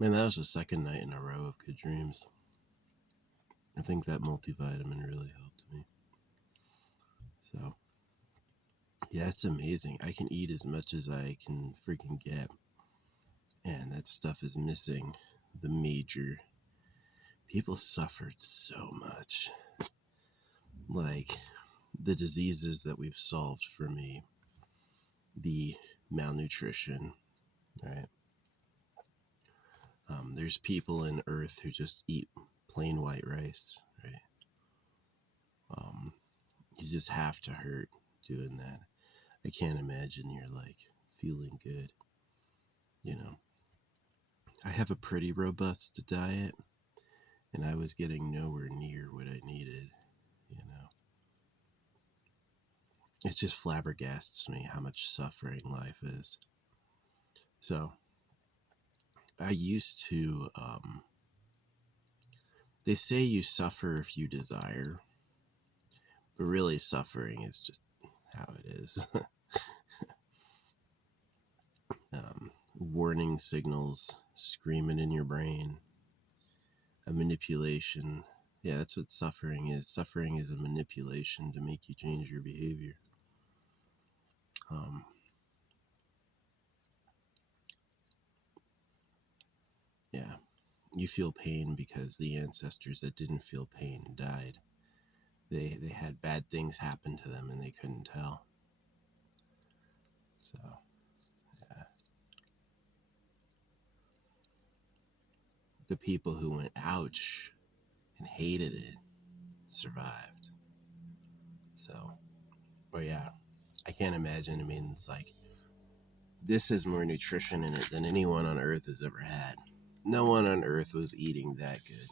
Man, that was the second night in a row of good dreams. I think that multivitamin really helped me. So, yeah, it's amazing. I can eat as much as I can freaking get, and that stuff is missing the major. People suffered so much. Like, the diseases that we've solved for me, the malnutrition, right? There's people in Earth who just eat plain white rice, right? Um, you just have to hurt doing that. I can't imagine you're like feeling good, you know. I have a pretty robust diet, and I was getting nowhere near what I needed, you know. It just flabbergasts me how much suffering life is. So, I used to, they say you suffer if you desire, but really suffering is just how it is. Warning signals screaming in your brain, a manipulation. Yeah, that's what suffering is. Suffering is a manipulation to make you change your behavior. Um, yeah, you feel pain because the ancestors that didn't feel pain died. They had bad things happen to them and they couldn't tell. So, yeah. The people who went ouch and hated it survived. So, but yeah, I can't imagine. I mean, it's like this has more nutrition in it than anyone on earth has ever had. No one on earth was eating that good.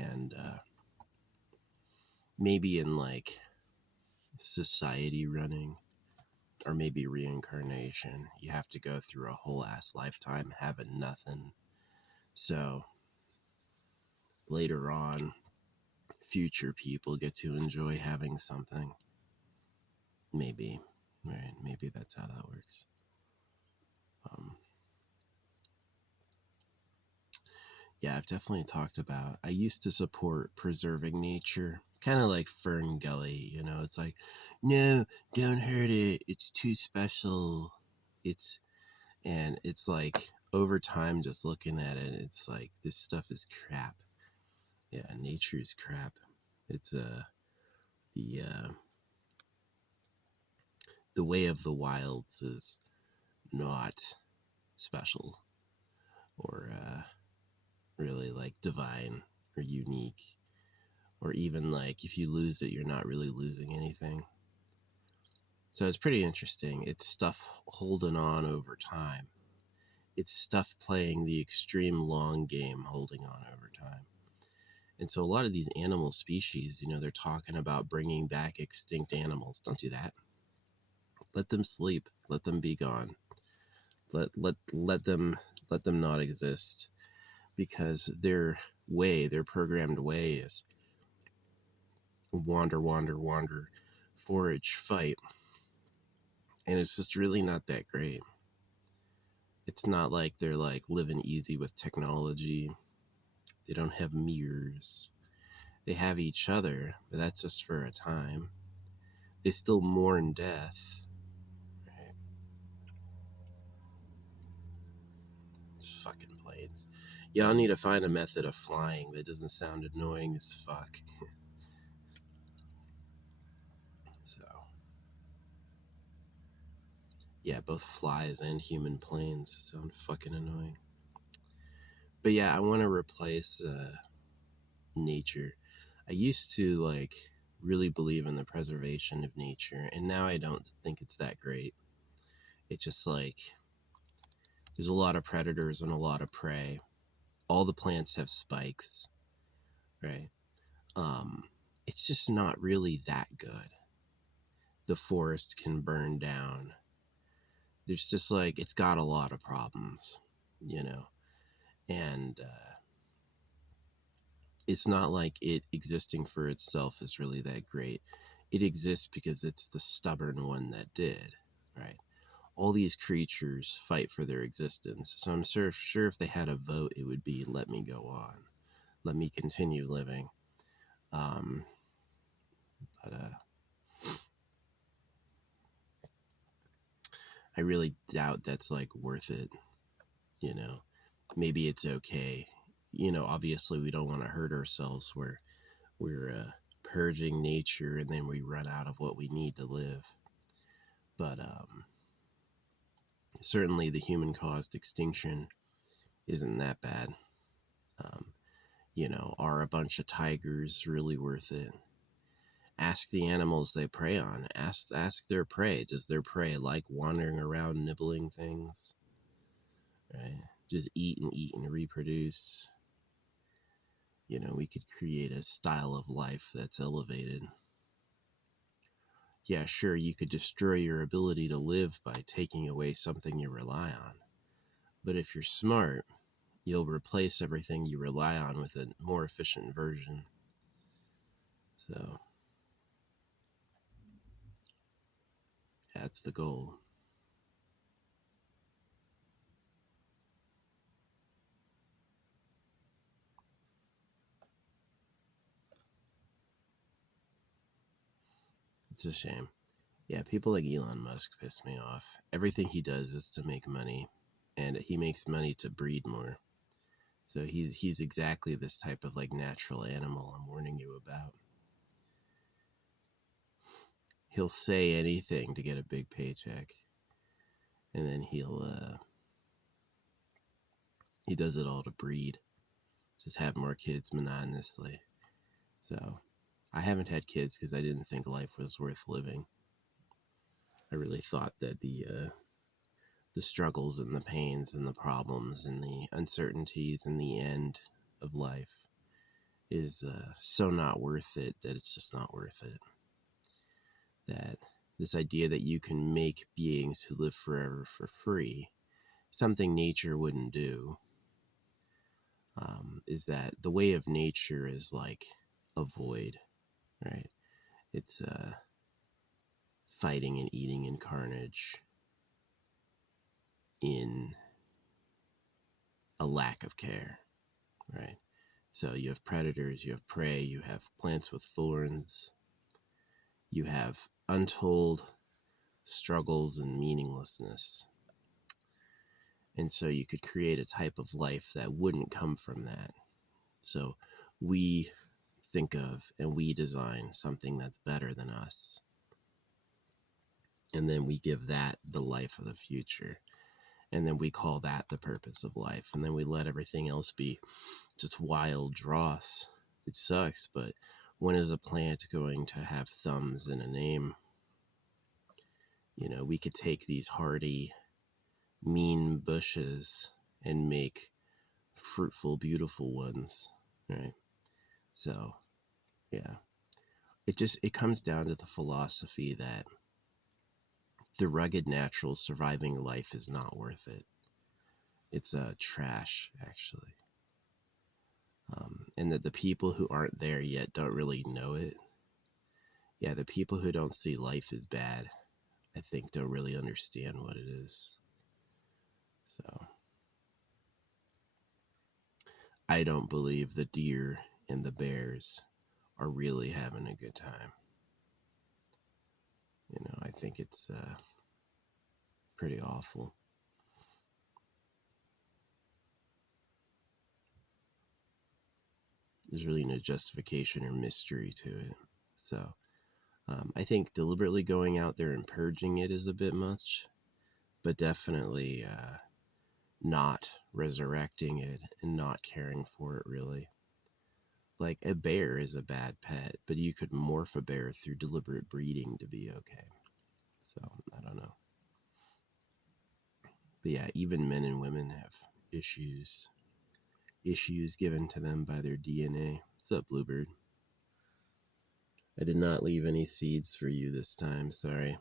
And maybe in like society running or maybe reincarnation, you have to go through a whole ass lifetime having nothing. So later on, future people get to enjoy having something. Maybe, right? Maybe that's how that works. Um, yeah, I've definitely talked about. I used to support preserving nature, kind of like Fern Gully. You know, it's like, no, don't hurt it. It's too special. It's and it's like over time, just looking at it, it's like this stuff is crap. Yeah, nature is crap. It's the the way of the wilds is not special or really like divine or unique, or even like if you lose it, you're not really losing anything. So it's pretty interesting. It's stuff holding on over time. It's stuff playing the extreme long game, holding on over time. And so a lot of these animal species, you know, they're talking about bringing back extinct animals. Don't do that. Let them sleep. Let them be gone. Let them not exist, because their programmed way is wander, wander, wander, forage, fight. And it's just really not that great. It's not like they're like living easy with technology. They don't have mirrors. They have each other, but that's just for a time. They still mourn death. Right? It's fucking planes. Y'all need to find a method of flying that doesn't sound annoying as fuck. So, yeah, both flies and human planes sound fucking annoying. But yeah, I want to replace nature. I used to like really believe in the preservation of nature, and now I don't think it's that great. It's just like there's a lot of predators and a lot of prey. All the plants have spikes, right? Um, it's just not really that good. The forest can burn down. There's just like it's got a lot of problems, you know, and it's not like it existing for itself is really that great. It exists because it's the stubborn one that did, right? all these creatures fight for their existence. So I'm sure if they had a vote, it would be let me go on, let me continue living. Um, but I really doubt that's like worth it. You know, maybe it's okay. You know, obviously we don't want to hurt ourselves where we're purging nature and then we run out of what we need to live. But certainly the human caused extinction isn't that bad. Um, you know, are a bunch of tigers really worth it? Ask the animals they prey on. Ask their prey. Does their prey like wandering around nibbling things? Right? Just eat and reproduce. You know, we could create a style of life that's elevated. Yeah, sure, you could destroy your ability to live by taking away something you rely on. But if you're smart, you'll replace everything you rely on with a more efficient version. So, that's the goal. It's a shame. Yeah, people like Elon Musk piss me off. Everything he does is to make money, and he makes money to breed more. So he's exactly this type of like natural animal I'm warning you about. He'll say anything to get a big paycheck, and then he does it all to breed, just have more kids monotonously. So I haven't had kids because I didn't think life was worth living. I really thought that the struggles and the pains and the problems and the uncertainties and the end of life is so not worth it that it's just not worth it. That this idea that you can make beings who live forever for free, something nature wouldn't do, is that the way of nature is like a void, right? It's fighting and eating and carnage in a lack of care, right? So you have predators, you have prey, you have plants with thorns, you have untold struggles and meaninglessness. And so you could create a type of life that wouldn't come from that. So we think of and we design something that's better than us. And then we give that the life of the future. And then we call that the purpose of life. And then we let everything else be just wild dross. It sucks, but when is a plant going to have thumbs and a name? You know, we could take these hardy, mean bushes and make fruitful, beautiful ones, right? So, yeah. It comes down to the philosophy that the rugged natural surviving life is not worth it. It's trash, actually. And that the people who aren't there yet don't really know it. Yeah, the people who don't see life as bad, I think, don't really understand what it is. So, I don't believe the deer and the bears are really having a good time. You know, I think it's pretty awful. There's really no justification or mystery to it. So, I think deliberately going out there and purging it is a bit much, but definitely not resurrecting it and not caring for it really. Like a bear is a bad pet, but you could morph a bear through deliberate breeding to be okay. So, I don't know. But yeah, even men and women have issues. Issues given to them by their DNA. What's up, Bluebird? I did not leave any seeds for you this time, sorry.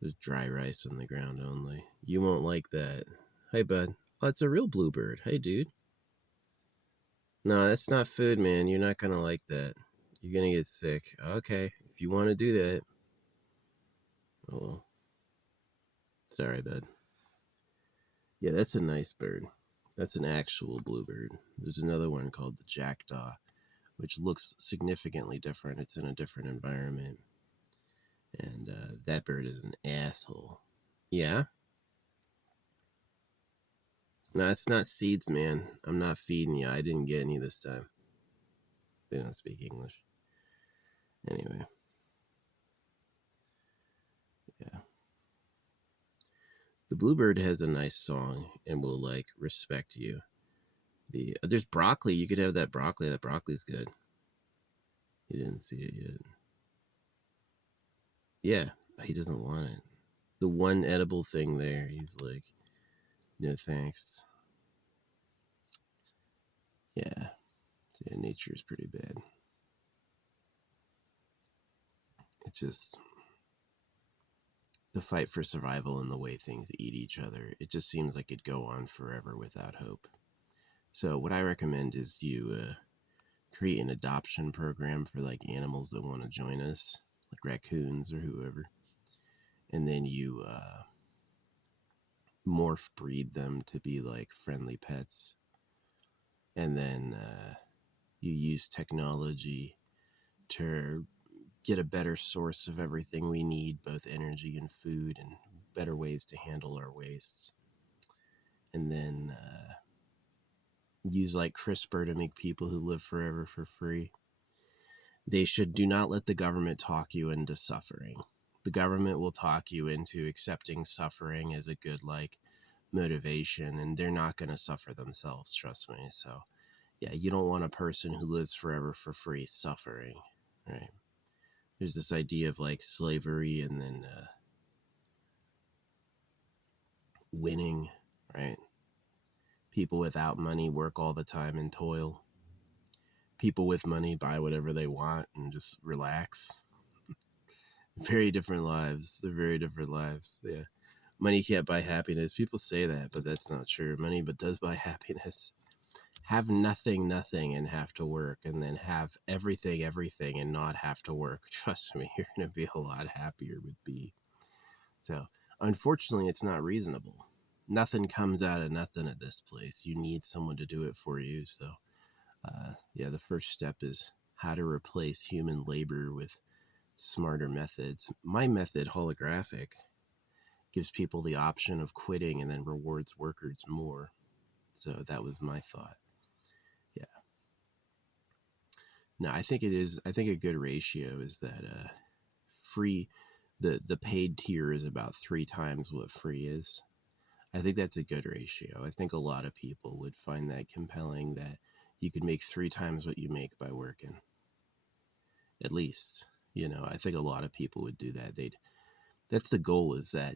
There's dry rice on the ground only. You won't like that. Hi, bud. Oh, it's a real bluebird. Hey, dude. No, that's not food, man. You're not gonna like that. You're gonna get sick. Okay, if you want to do that. Oh, well. Sorry, bud. Yeah, that's a nice bird. That's an actual bluebird. There's another one called the jackdaw, which looks significantly different. It's in a different environment. And that bird is an asshole. Yeah? No, it's not seeds, man. I'm not feeding you. I didn't get any this time. They don't speak English. Anyway, yeah. The bluebird has a nice song and will, like, respect you. There's broccoli. You could have that broccoli. That broccoli's good. He didn't see it yet. Yeah, he doesn't want it. The one edible thing there, he's like, no thanks. Yeah. So yeah, nature is pretty bad. It's just the fight for survival and the way things eat each other. It just seems like it'd go on forever without hope. So what I recommend is you create an adoption program for like animals that want to join us, like raccoons or whoever, and then you morph breed them to be like friendly pets, and then you use technology to get a better source of everything we need, both energy and food, and better ways to handle our waste. And then use like CRISPR to make people who live forever for free. They should do not let the government talk you into suffering. The government will talk you into accepting suffering as a good like motivation, and they're not going to suffer themselves, trust me. So yeah, you don't want a person who lives forever for free suffering, right? There's this idea of like slavery and then winning, right? People without money work all the time and toil. People with money buy whatever they want and just relax. Very different lives. They're very different lives. Yeah. Money can't buy happiness. People say that, but that's not true. Money but does buy happiness. Have nothing, and have to work, and then have everything, and not have to work. Trust me, you're going to be a lot happier with B. So, unfortunately, it's not reasonable. Nothing comes out of nothing at this place. You need someone to do it for you. So, yeah, the first step is how to replace human labor with smarter methods. My method, holographic, gives people the option of quitting and then rewards workers more. So that was my thought. Yeah. No, I think it is. I think a good ratio is that free, the paid tier is about 3 times what free is. I think that's a good ratio. I think a lot of people would find that compelling, that you could make 3 times what you make by working. At least, I think a lot of people would do that. That's the goal, is that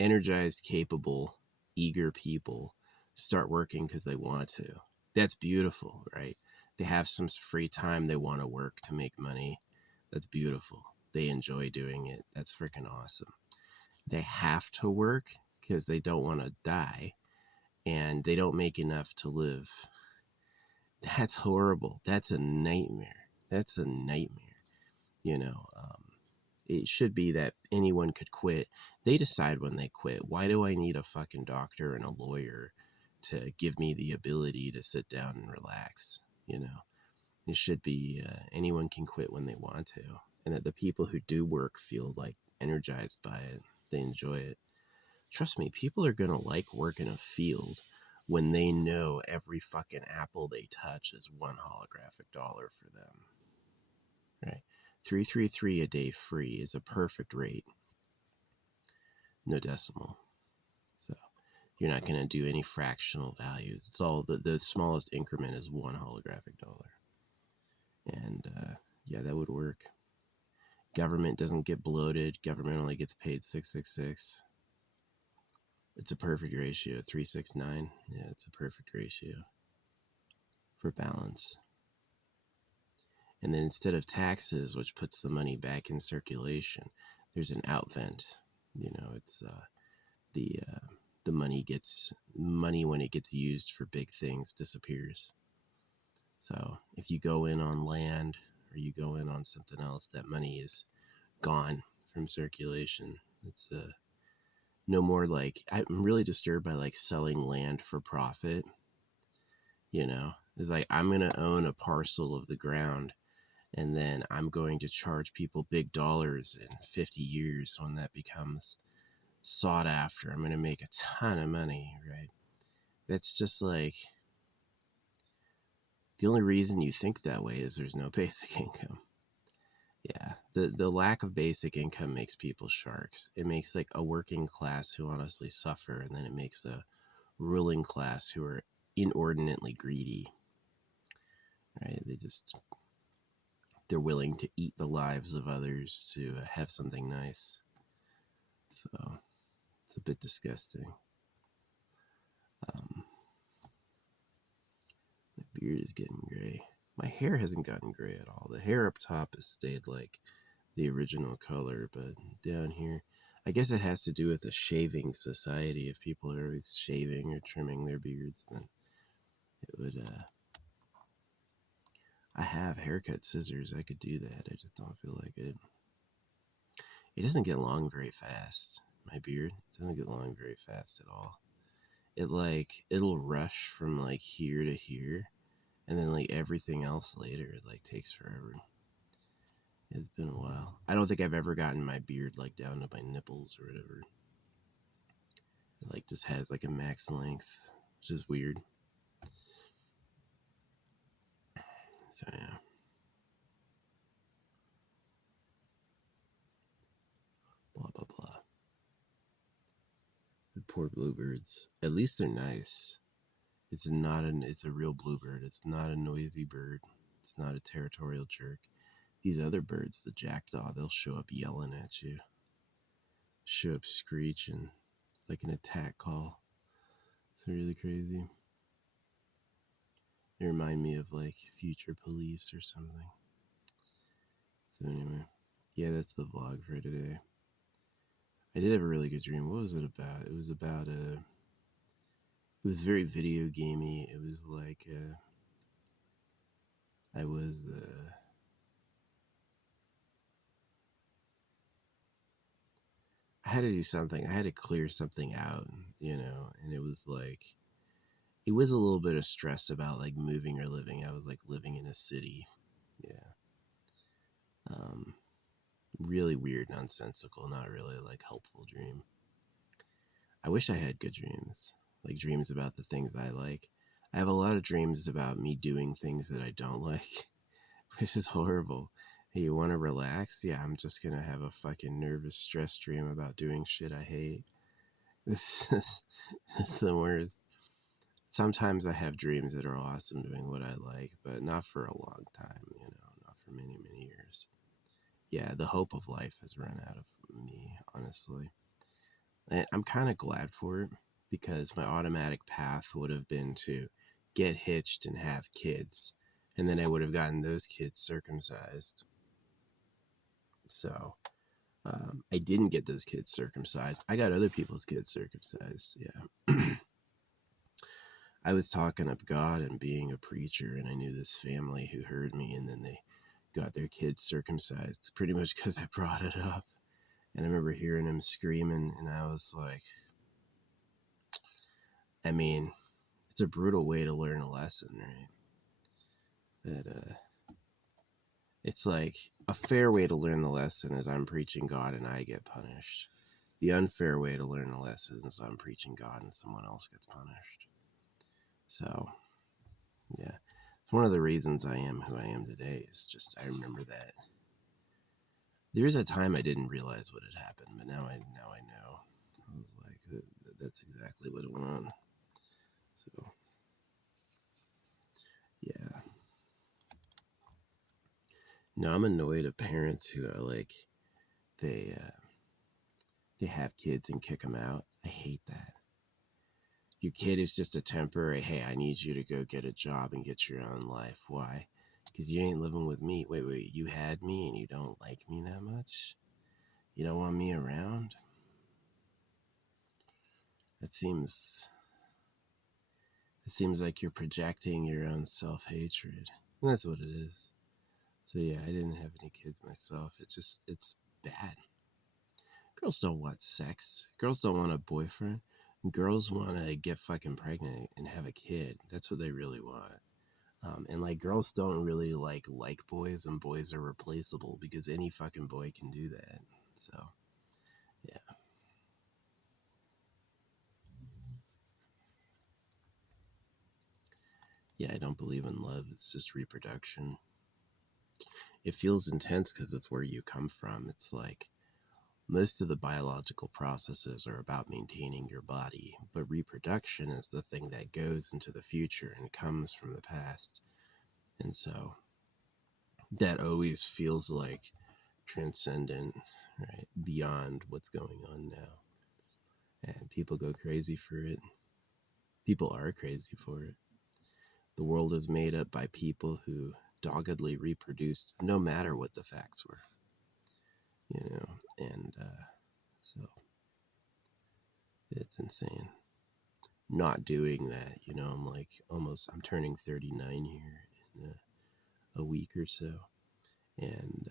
energized, capable, eager people start working because they want to. That's beautiful, right? They have some free time. They want to work to make money. That's beautiful. They enjoy doing it. That's freaking awesome. They have to work because they don't want to die and they don't make enough to live. That's horrible. That's a nightmare. That's a nightmare. It should be that anyone could quit. They decide when they quit. Why do I need a fucking doctor and a lawyer to give me the ability to sit down and relax? It should be anyone can quit when they want to, and that the people who do work feel like energized by it. They enjoy it. Trust me, people are gonna like work in a field when they know every fucking apple they touch is one holographic dollar for them. Right? 333 a day free is a perfect rate. No decimal. So you're not going to do any fractional values. It's all the smallest increment is one holographic dollar. And yeah, that would work. Government doesn't get bloated. Government only gets paid 666. It's a perfect ratio. 369. Yeah, it's a perfect ratio for balance. And then instead of taxes, which puts the money back in circulation, there's an outvent. It's the money when it gets used for big things disappears. So if you go in on land or you go in on something else, that money is gone from circulation. It's No more like, I'm really disturbed by like selling land for profit. It's like, I'm going to own a parcel of the ground, and then I'm going to charge people big dollars in 50 years when that becomes sought after. I'm going to make a ton of money, right? That's just like, the only reason you think that way is there's no basic income. Yeah, the lack of basic income makes people sharks. It makes like a working class who honestly suffer, and then it makes a ruling class who are inordinately greedy, right? They're willing to eat the lives of others to have something nice. So it's a bit disgusting. My beard is getting gray. My hair hasn't gotten gray at all. The hair up top has stayed like the original color, but down here, I guess it has to do with the shaving society. If people are always shaving or trimming their beards, then it would. I have haircut scissors. I could do that. I just don't feel like it. It doesn't get long very fast. My beard, it doesn't get long very fast at all. It'll rush from like here to here, and then like everything else later, it like takes forever. It's been a while. I don't think I've ever gotten my beard like down to my nipples or whatever. It like just has like a max length, which is weird. So yeah. Blah blah blah. The poor bluebirds. At least they're nice. It's a real bluebird. It's not a noisy bird. It's not a territorial jerk. These other birds, the jackdaw, they'll show up yelling at you. Show up screeching like an attack call. It's really crazy. They remind me of like Future Police or something. So anyway, yeah, that's the vlog for today. I did have a really good dream. What was it about? It was about it was very video gamey. It was like I was I had to do something. I had to clear something out, and it was like it was a little bit of stress about like moving or living. I was like living in a city. Yeah. Um Really weird, nonsensical, not really like helpful dream. I wish I had good dreams, like dreams about the things I like. I have a lot of dreams about me doing things that I don't like, which is horrible. Hey, you want to relax? Yeah, I'm just gonna have a fucking nervous stress dream about doing shit I hate. This is the worst. Sometimes I have dreams that are awesome doing what I like, but not for a long time, not for many, many years. Yeah, the hope of life has run out of me, honestly. And I'm kind of glad for it, because my automatic path would have been to get hitched and have kids, and then I would have gotten those kids circumcised. So I didn't get those kids circumcised. I got other people's kids circumcised. Yeah. I was talking of God and being a preacher, and I knew this family who heard me, and then they got their kids circumcised pretty much because I brought it up. And I remember hearing him screaming, and I was like, I mean, it's a brutal way to learn a lesson, right? That it's like a fair way to learn the lesson is I'm preaching God and I get punished. The unfair way to learn the lesson is I'm preaching God and someone else gets punished. So, yeah, it's one of the reasons I am who I am today. Is just I remember that there's a time I didn't realize what had happened, but now I know. I was like, that's exactly what went on. So, yeah. No, I'm annoyed at parents who are like they they have kids and kick them out. I hate that. Your kid is just a temporary, hey, I need you to go get a job and get your own life. Why? Because you ain't living with me. Wait, you had me and you don't like me that much? You don't want me around? It seems like you're projecting your own self-hatred. And that's what it is. So yeah, I didn't have any kids myself. It's bad. girls don't want sex. Girls don't want a boyfriend. Girls want to get fucking pregnant and have a kid. That's what they really want. And like girls don't really like boys, and boys are replaceable because any fucking boy can do that. So yeah. Yeah, I don't believe in love. It's just reproduction. It feels intense because it's where you come from. It's like most of the biological processes are about maintaining your body, but reproduction is the thing that goes into the future and comes from the past. And so that always feels like transcendent, right? Beyond what's going on now. And people go crazy for it. People are crazy for it. The world is made up by people who doggedly reproduced no matter what the facts were, and so it's insane. Not doing that, I'm like I'm turning 39 here in a week or so, and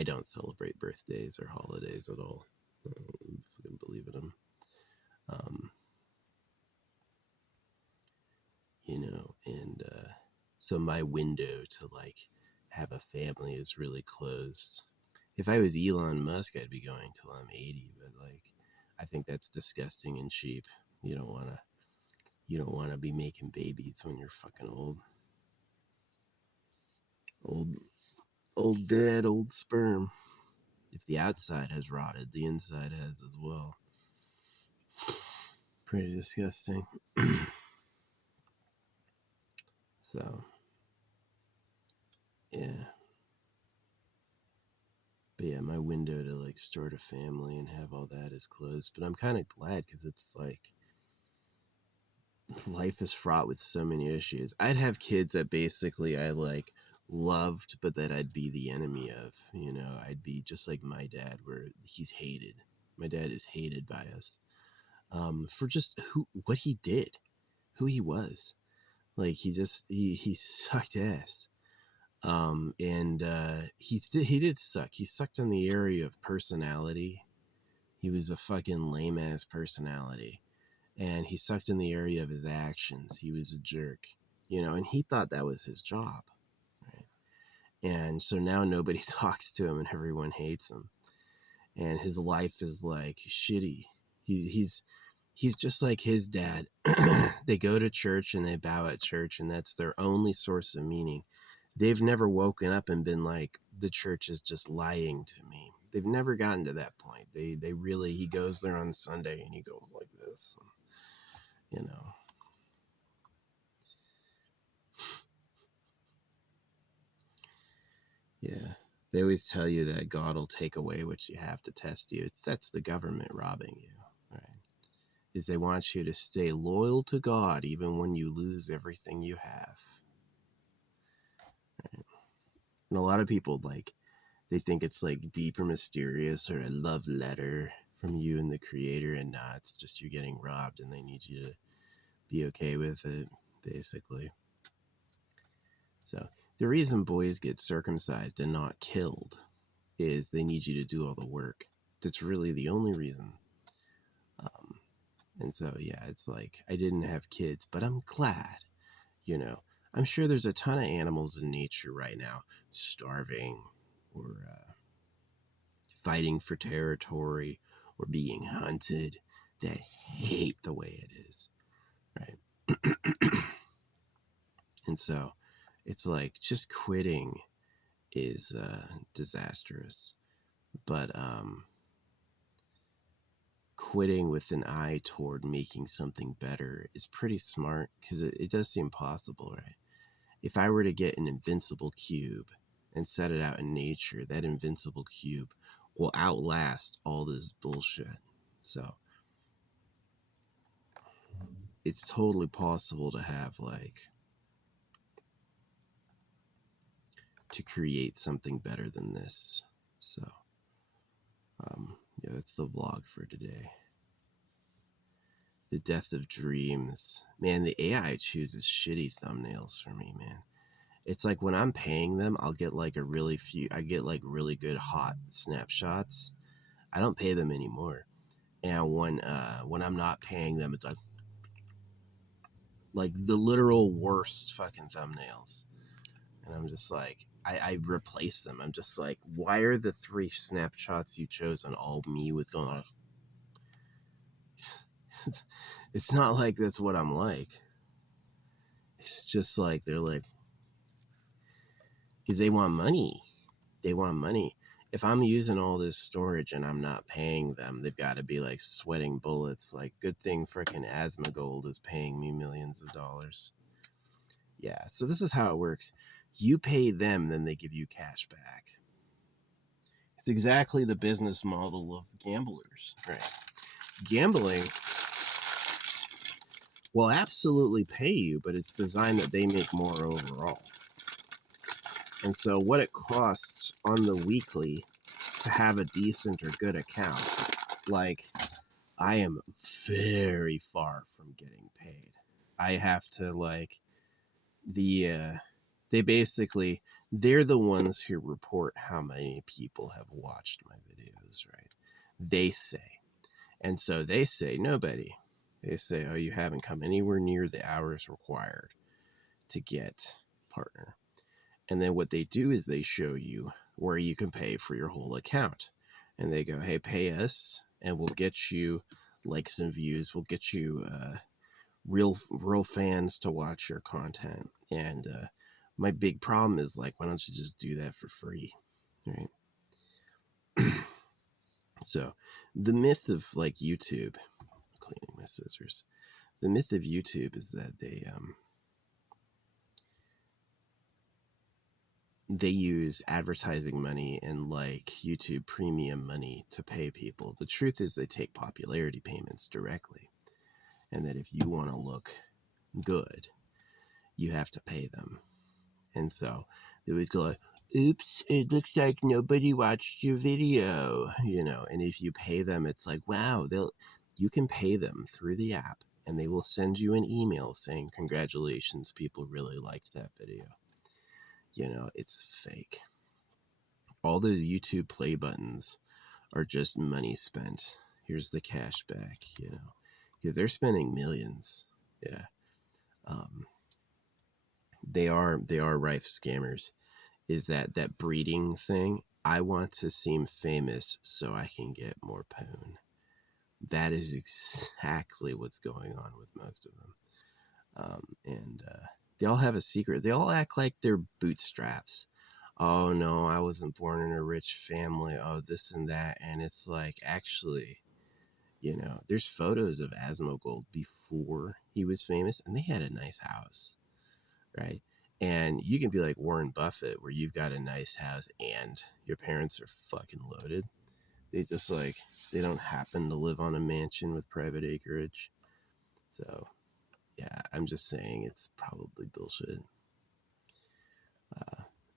I don't celebrate birthdays or holidays at all. I don't fucking believe in them. Um, and so my window to like have a family is really closed. If I was Elon Musk, I'd be going till I'm 80, but like I think that's disgusting and cheap. You don't want to be making babies when you're fucking old. Old dad, old sperm. If the outside has rotted, the inside has as well. Pretty disgusting. So, yeah. But yeah, my window to like start a family and have all that is closed. But I'm kind of glad because it's like life is fraught with so many issues. I'd have kids that basically I like loved, but that I'd be the enemy of. I'd be just like my dad, where he's hated. My dad is hated by us for just what he did, who he was. Like he sucked ass. And he did suck. He sucked in the area of personality. He was a fucking lame ass personality, and he sucked in the area of his actions. He was a jerk, and he thought that was his job, right? And so now nobody talks to him, and everyone hates him, and his life is like shitty. He's just like his dad. They go to church and they bow at church, and that's their only source of meaning. They've never woken up and been like, the church is just lying to me. They've never gotten to that point. They really, he goes there on Sunday and he goes like this, you know. Yeah. They always tell you that God will take away what you have to test you. That's the government robbing you, right? Is they want you to stay loyal to God even when you lose everything you have. Right? And a lot of people they think it's like deep or mysterious or a love letter from you and the creator, and nah, it's just you're getting robbed and they need you to be okay with it, basically. So the reason boys get circumcised and not killed is they need you to do all the work. That's really the only reason. And so, yeah, it's like I didn't have kids, but I'm glad, I'm sure there's a ton of animals in nature right now starving or fighting for territory or being hunted that hate the way it is, right? And so it's like just quitting is disastrous, but quitting with an eye toward making something better is pretty smart because it does seem possible, right? If I were to get an invincible cube and set it out in nature, that invincible cube will outlast all this bullshit. So it's totally possible to have to create something better than this. So yeah, that's the vlog for today. The death of dreams. Man, the AI chooses shitty thumbnails for me, man. It's like when I'm paying them, I'll get I get really good hot snapshots I don't pay them anymore. And when I'm not paying them, it's like the literal worst fucking thumbnails. And I'm just like, I replace them. I'm just like, why are the 3 snapshots you chose on all me with going on? It's not like that's what I'm like. It's just like, they're like, because they want money. They want money. If I'm using all this storage and I'm not paying them, they've got to be like sweating bullets. Like, good thing frickin' Asmongold is paying me millions of dollars. Yeah, so this is how it works. You pay them, then they give you cash back. It's exactly the business model of gamblers, right? Gambling will absolutely pay you, but it's designed that they make more overall. And so what it costs on the weekly to have a decent or good account, like, I am very far from getting paid. I have to, like, they basically, they're the ones who report how many people have watched my videos, right? They say. And so they say nobody. They say, oh, you haven't come anywhere near the hours required to get partner. And then what they do is they show you where you can pay for your whole account. And they go, hey, pay us and we'll get you likes and views. We'll get you real fans to watch your content. And my big problem is, like, why don't you just do that for free, right? So the myth of, like, YouTube, cleaning my scissors, the myth of YouTube is that they use advertising money and, like, YouTube premium money to pay people. The truth is they take popularity payments directly, and that if you want to look good, you have to pay them. And so they always go like, oops, it looks like nobody watched your video, you know. And if you pay them, it's like, wow, you can pay them through the app and they will send you an email saying, congratulations, people really liked that video. You know, it's fake. All those YouTube play buttons are just money spent. Here's the cash back, you know, because they're spending millions. Yeah. They are rife scammers. Is that breeding thing? I want to seem famous so I can get more poon. That is exactly what's going on with most of them. And they all have a secret. They all act like they're bootstraps. Oh no, I wasn't born in a rich family. Oh, this and that. And it's like, actually, you know, there's photos of Asmongold before he was famous, and they had a nice house, right? And you can be like Warren Buffett, where you've got a nice house and your parents are fucking loaded. They just, like, they don't happen to live on a mansion with private acreage. So, yeah, I'm just saying it's probably bullshit.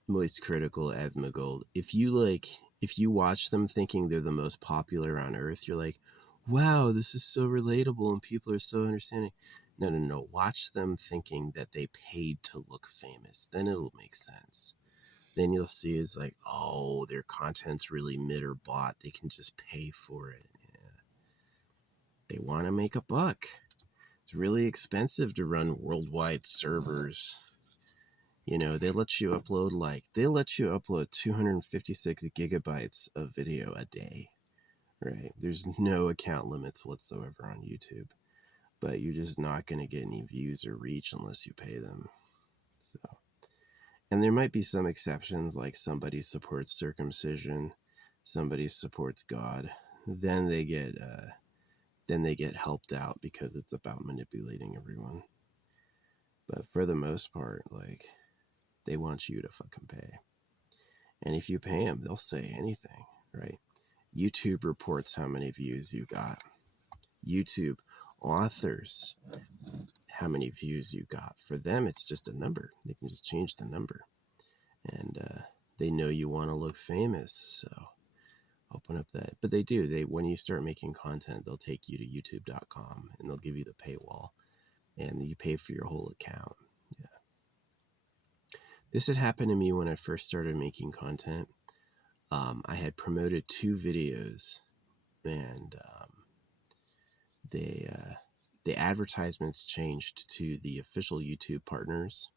Moist Critical, Asmongold. If you watch them thinking they're the most popular on earth, you're like, wow, this is so relatable and people are so understanding. No. Watch them thinking that they paid to look famous. Then it'll make sense. Then you'll see it's like, oh, their content's really mid or bought. They can just pay for it. Yeah. They want to make a buck. It's really expensive to run worldwide servers. You know, they'll let you upload 256 gigabytes of video a day, right? There's no account limits whatsoever on YouTube, but you're just not going to get any views or reach unless you pay them. So, and there might be some exceptions, like somebody supports circumcision, somebody supports God, then they get helped out because it's about manipulating everyone. But for the most part, like, they want you to fucking pay. And if you pay them, they'll say anything, right? YouTube reports how many views you got. YouTube authors how many views you got. For them, it's just a number. They can just change the number. And they know you want to look famous, so open up that. But they do. When you start making content, they'll take you to youtube.com and they'll give you the paywall. And you pay for your whole account. Yeah. This had happened to me when I first started making content. I had promoted 2 videos and they the advertisements changed to the official YouTube partners.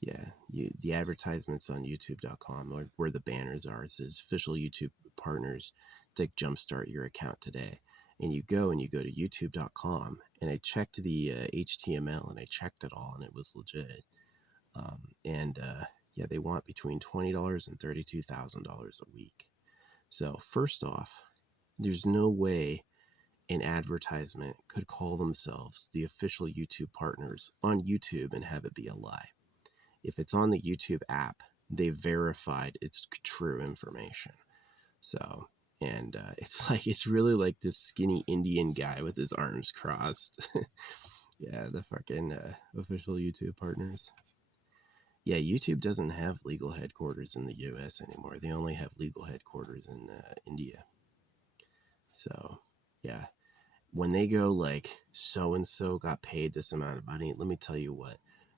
Yeah, the advertisements on YouTube.com, or where the banners are, it says official YouTube partners to jumpstart your account today. And you go to YouTube.com, and I checked the HTML, and I checked it all, and it was legit. And yeah, they want between $20 and $32,000 a week. So first off, there's no way an advertisement could call themselves the official YouTube partners on YouTube and have it be a lie. If it's on the YouTube app, they verified it's true information. So, and it's really like this skinny Indian guy with his arms crossed. Yeah, the fucking official YouTube partners. Yeah, YouTube doesn't have legal headquarters in the US anymore. They only have legal headquarters in India. So, yeah. When they go like, so and so got paid this amount of money, let me tell you what,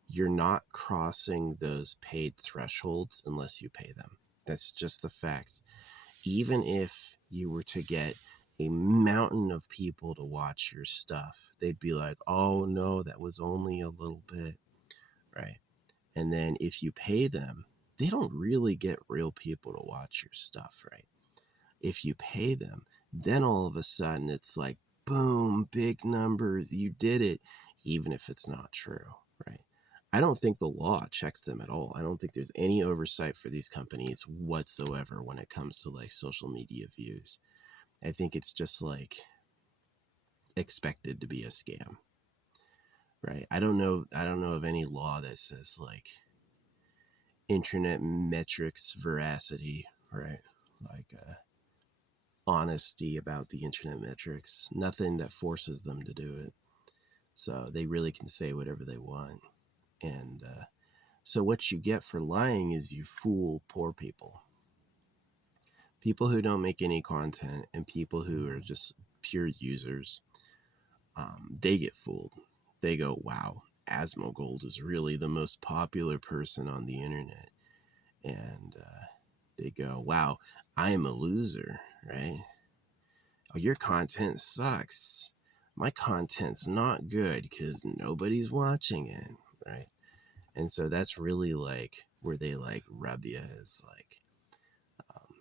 you're not crossing those paid thresholds unless you pay them. That's just the facts. Even if you were to get a mountain of people to watch your stuff, they'd be like, oh no, that was only a little bit, right? And then if you pay them, they don't really get real people to watch your stuff, right? If you pay them, then all of a sudden it's like, boom, big numbers, you did it, even if it's not true, right? I don't think the law checks them at all. I don't think there's any oversight for these companies whatsoever when it comes to like social media views. I think it's just like expected to be a scam, right? I don't know of any law that says like internet metrics veracity, right? Like honesty about the internet metrics, nothing that forces them to do it. So they really can say whatever they want. And so what you get for lying is you fool poor people. People who don't make any content and people who are just pure users, they get fooled. They go, wow, Asmongold is really the most popular person on the internet. And they go, wow, I am a loser, right? Oh, your content sucks. My content's not good because nobody's watching it, right? And so that's really like where they like rub you. Is like, um,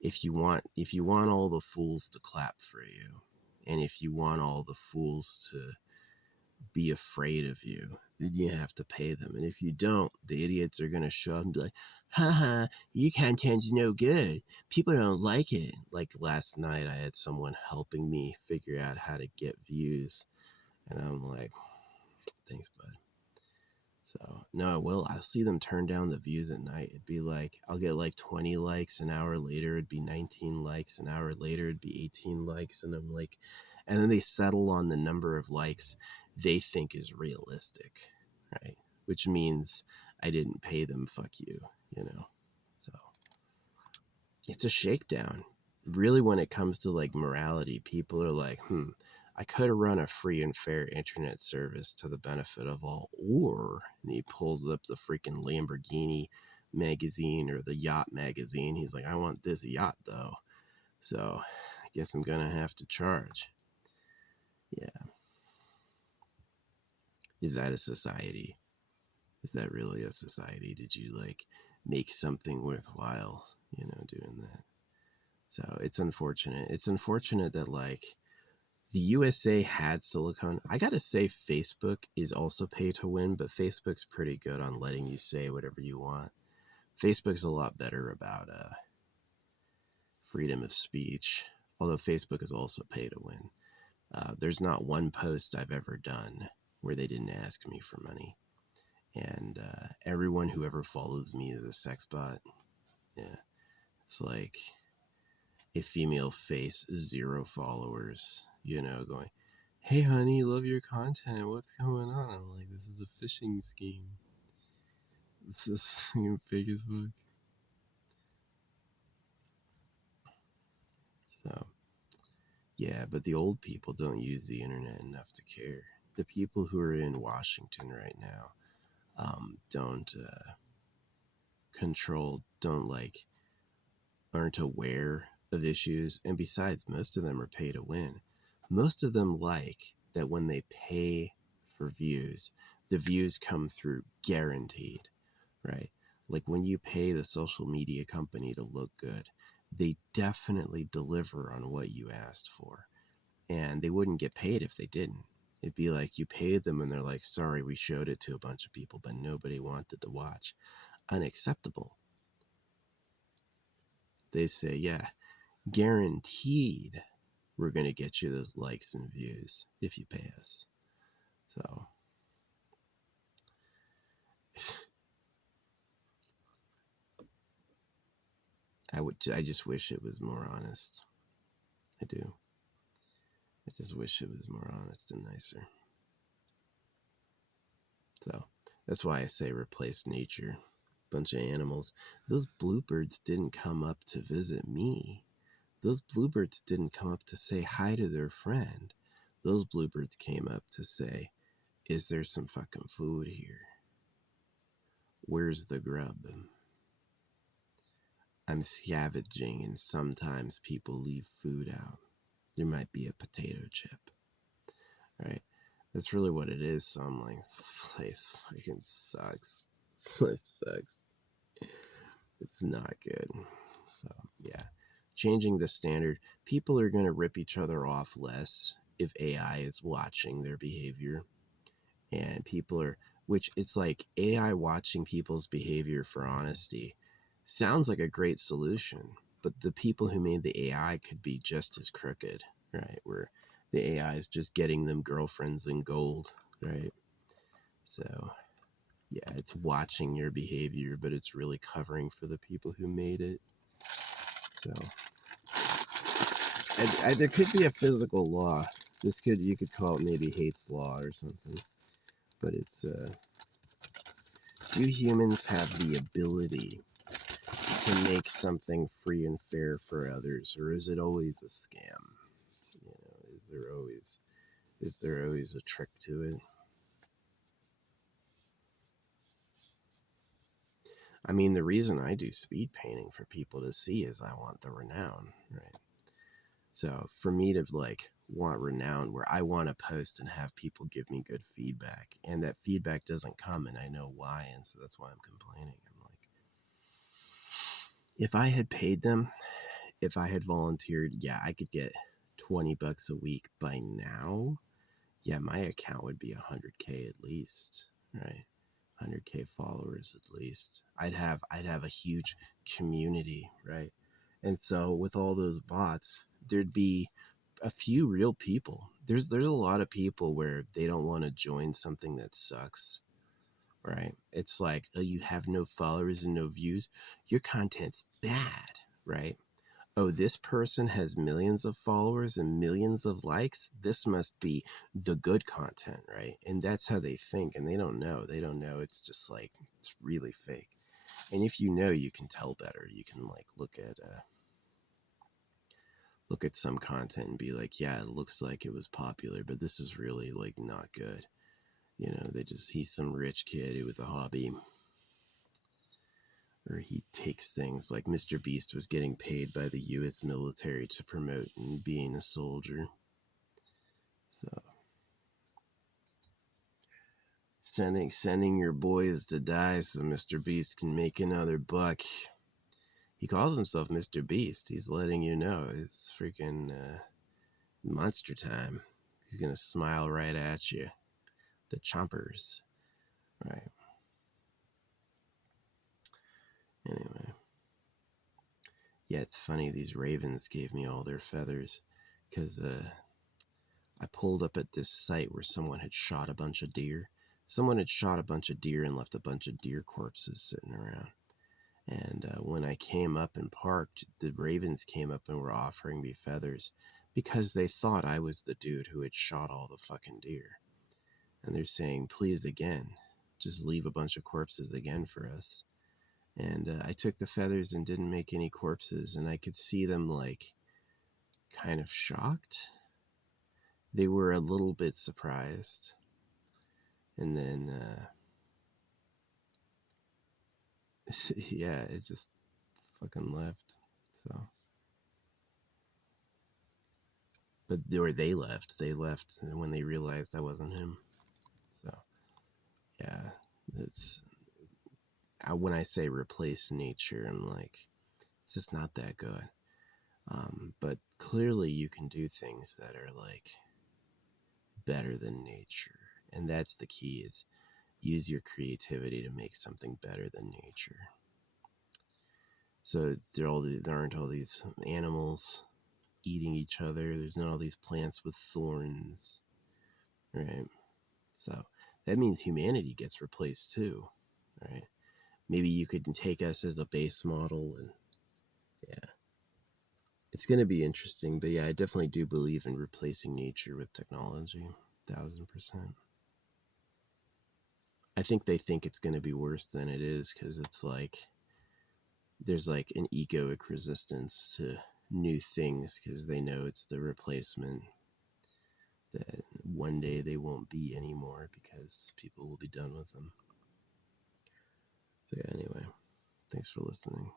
if you want all the fools to clap for you, and if you want all the fools to be afraid of you, then you have to pay them. And if you don't, the idiots are going to show up and be like, haha, your content's no good. People don't like it. Like last night, I had someone helping me figure out how to get views. And I'm like, thanks, bud. So, no, I will. I'll see them turn down the views at night. It'd be like, I'll get like 20 likes. An hour later, it'd be 19 likes. An hour later, it'd be 18 likes. And I'm like, and then they settle on the number of likes they think is realistic, right? Which means I didn't pay them, fuck you, you know? So it's a shakedown. Really, when it comes to like morality, people are like, I could have run a free and fair internet service to the benefit of all, or, and he pulls up the freaking Lamborghini magazine or the yacht magazine. He's like, I want this yacht though. So I guess I'm gonna have to charge. Yeah. Is that a society? Is that really a society? Did you like make something worthwhile, doing that? So it's unfortunate. It's unfortunate that like the USA had silicone. I gotta say, Facebook is also pay to win, but Facebook's pretty good on letting you say whatever you want. Facebook's a lot better about freedom of speech, although Facebook is also pay to win. There's not one post I've ever done where they didn't ask me for money. And everyone who ever follows me is a sex bot. Yeah, it's like a female face, 0 followers, going, hey honey, love your content, what's going on? I'm like, this is a phishing scheme. This is fake as fuck. So yeah, but the old people don't use the internet enough to care. The people who are in Washington right now don't control, don't like, aren't aware of issues. And besides, most of them are pay to win. Most of them like that when they pay for views, the views come through guaranteed, right? Like when you pay the social media company to look good, they definitely deliver on what you asked for. And they wouldn't get paid if they didn't. It'd be like you paid them and they're like, sorry, we showed it to a bunch of people, but nobody wanted to watch. Unacceptable. They say, yeah, guaranteed we're going to get you those likes and views if you pay us. So I just wish it was more honest. I do. I just wish it was more honest and nicer. So that's why I say replace nature. Bunch of animals. Those bluebirds didn't come up to visit me. Those bluebirds didn't come up to say hi to their friend. Those bluebirds came up to say, is there some fucking food here? Where's the grub? I'm scavenging and sometimes people leave food out. There might be a potato chip. Right? That's really what it is. So I'm like, this place fucking sucks. This place sucks. It's not good. So, yeah. Changing the standard. People are going to rip each other off less if AI is watching their behavior. And people are, which it's like AI watching people's behavior for honesty sounds like a great solution. But the people who made the AI could be just as crooked, right? Where the AI is just getting them girlfriends in gold, right? So, yeah, it's watching your behavior, but it's really covering for the people who made it. So, there could be a physical law. You could call it maybe Hate's Law or something. But it's, do humans have the ability to make something free and fair for others, or is it always a scam? You know, is there always a trick to it? I mean, the reason I do speed painting for people to see is I want the renown, right? So for me to like want renown where I want to post and have people give me good feedback, and that feedback doesn't come and I know why, and so that's why I'm complaining. I'm like, if I had paid them, if I had volunteered, yeah, I could get $20 a week by now. Yeah, my account would be 100K at least, right? 100K followers at least. I'd have a huge community, right? And so with all those bots, there'd be a few real people. There's a lot of people where they don't want to join something that sucks, right? It's like, oh, you have no followers and no views. Your content's bad, right? Oh, this person has millions of followers and millions of likes. This must be the good content, right? And that's how they think. And they don't know. They don't know. It's just like, it's really fake. And if you know, you can tell better. You can like look at some content and be like, yeah, it looks like it was popular, but this is really like not good. You know, he's some rich kid with a hobby. Or he takes things like Mr. Beast was getting paid by the U.S. military to promote being a soldier. So sending your boys to die so Mr. Beast can make another buck. He calls himself Mr. Beast. He's letting you know it's freaking monster time. He's gonna smile right at you. The chompers, right? Anyway. Yeah, it's funny, these ravens gave me all their feathers because I pulled up at this site where someone had shot a bunch of deer. Someone had shot a bunch of deer and left a bunch of deer corpses sitting around. And when I came up and parked, the ravens came up and were offering me feathers because they thought I was the dude who had shot all the fucking deer. And they're saying, please again, just leave a bunch of corpses again for us. And I took the feathers and didn't make any corpses, and I could see them like kind of shocked. They were a little bit surprised. And then, yeah, it just fucking left. So, But or they left. They left when they realized I wasn't him. So yeah, it's when I say replace nature, I'm like, it's just not that good. But clearly, you can do things that are like better than nature, and that's the key: is use your creativity to make something better than nature. So there aren't all these animals eating each other. There's not all these plants with thorns, right? So that means humanity gets replaced too, right? Maybe you could take us as a base model, and yeah, it's going to be interesting. But yeah, I definitely do believe in replacing nature with technology, 1000%. I think they think it's going to be worse than it is because it's like there's like an egoic resistance to new things because they know it's the replacement that one day they won't be anymore because people will be done with them. So yeah, anyway, thanks for listening.